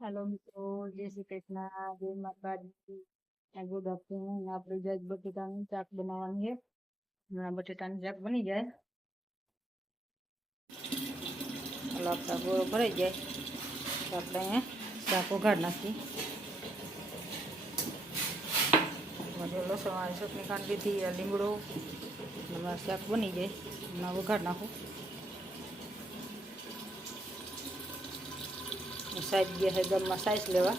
હાલો મિત્રો, જય શ્રી કૃષ્ણ, જય માતાજી. ગુડ આફ્ટરનૂન, આપણે જજ બટેટાનું શાક બનાવવાનું છે હમણાં બટેટાનું શાક બની જાય. હાલો, આપણા ગોળો ભરાઈ જાય. તો આપણે અહીંયા શાક ઉઘાડ નાખી બધું લસણ વાળી ચટણી લીધી, આ લીમડો શાક બની જાય. હમણાં વઘાર નાખું. સાઈઝ જે છે સાઈઝ લેવા.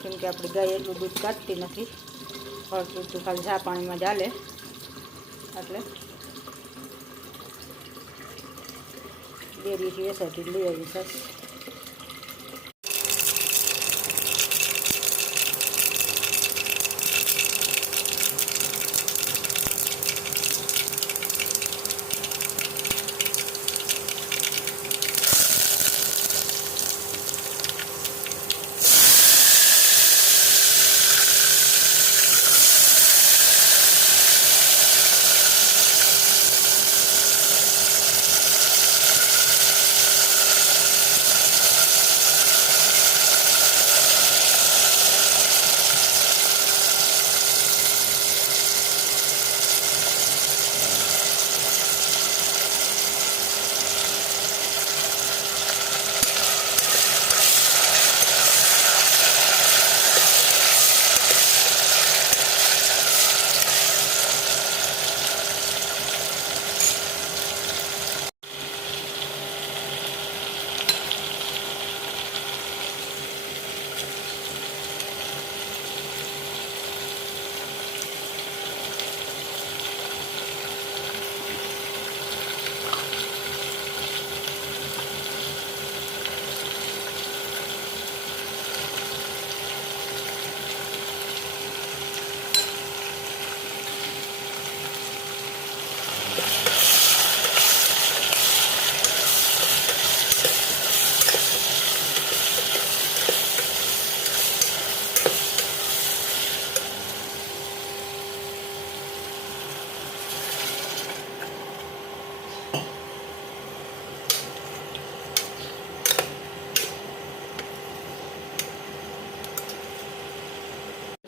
કેમ કે આપણી ગાય એટલું દૂધ કાઢતી નથી. ફરતું ખાલી ચા પાણીમાં ચાલે એટલે ડેરીથી એસાથી લઈ આવી સાઈઝ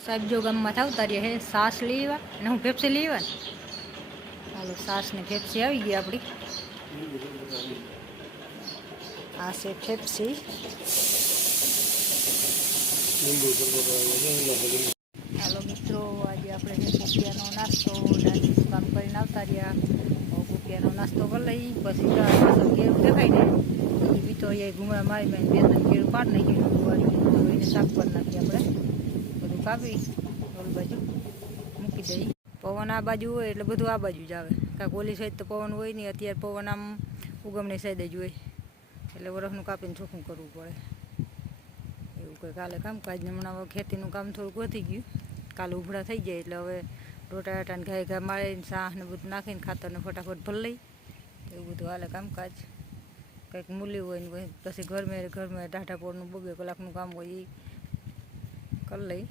સાહેબ, જો ગામમાં થાવતા રહ્યા હે સાસ લઈ આવ્યા અને હું પેપ્સી લઈ આવ્યા ને હાલો સાસ ને પેપ્સી આવી ગઈ આપણી આ છે પેપ્સી. હાલો, મિત્રો, આજે આપણે છે કુપિયાનો નાસ્તો. દાદી કામ કરીને આવતા રહ્યા. હવે કુપિયાનો નાસ્તો કરી લઈ, પછી જો આ પાછો કેળું દેખાય ને? એ બીતો એ ઘૂમરા મારી મારી બે ત્રણ કેળું પાડ નાખ્યું ગુવારી તો એને શાક કરી નાખીએ આપણે બધું કાપી ઓલી બાજુ મૂકી દઈ પવન આ બાજુ હોય એટલે બધું આ બાજુ જ આવે. કાંઈક ઓલી સાઈડ તો પવન હોય નહીં, અત્યારે પવન આમ ઉગમણી સાઈડ જ હોય. એટલે વરફનું કાપીને ચોખ્ખું કરવું પડે. એવું કંઈ કાલે કામકાજ. હમણાં હવે ખેતીનું કામ થોડુંક વધી ગયું. કાલે ઉભડા થઈ જાય એટલે હવે રોટાટાને ઘાય ઘા મારીને સાહ ને બધું નાખીને ખાતરને ફટાફટ ભર લઈ. એવું બધું હાલે કામકાજ. કંઈક મૂલી હોય ને પછી- ઘરમાં ઘરમાં ટાઢા પોળનું બબે કલાકનું કામ હોય એ કરી લઈ.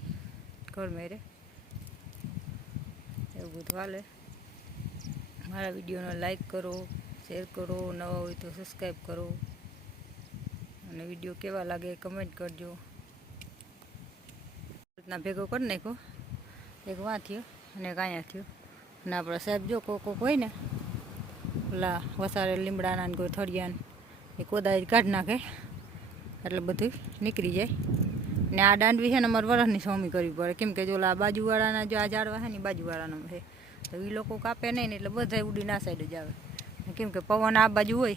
ઘર મેરે. એવું બધું હાલે. મારા વિડીયોને લાઈક કરો શેર કરો, નવા હોય તો સબસ્ક્રાઈબ કરો. અને વીડિયો કેવા લાગે કમેન્ટ કરજો. રીતના ભેગો કરી નાખ્યો. એક વાં થયો અને એક અહીંયા થયો. અને આપણા સાહેબ જો કોક કોક હોય ને, ઓલા વસારે લીમડાના કોઈ થળિયાને, એ કોદાળી કાઢી નાખે. એટલે બધું નીકળી જાય. ને આ દાંડવી છે ને અમારે વરસની સ્વામી કરવી પડે. કેમ કે જો આ બાજુવાળાના જો આ ઝાડવા છે ને બાજુવાળાના છે. તો એ લોકો કાપે નહીં ને એટલે બધા ઉડીને આ સાઈડ જ આવે. કેમ કે પવન આ બાજુ હોય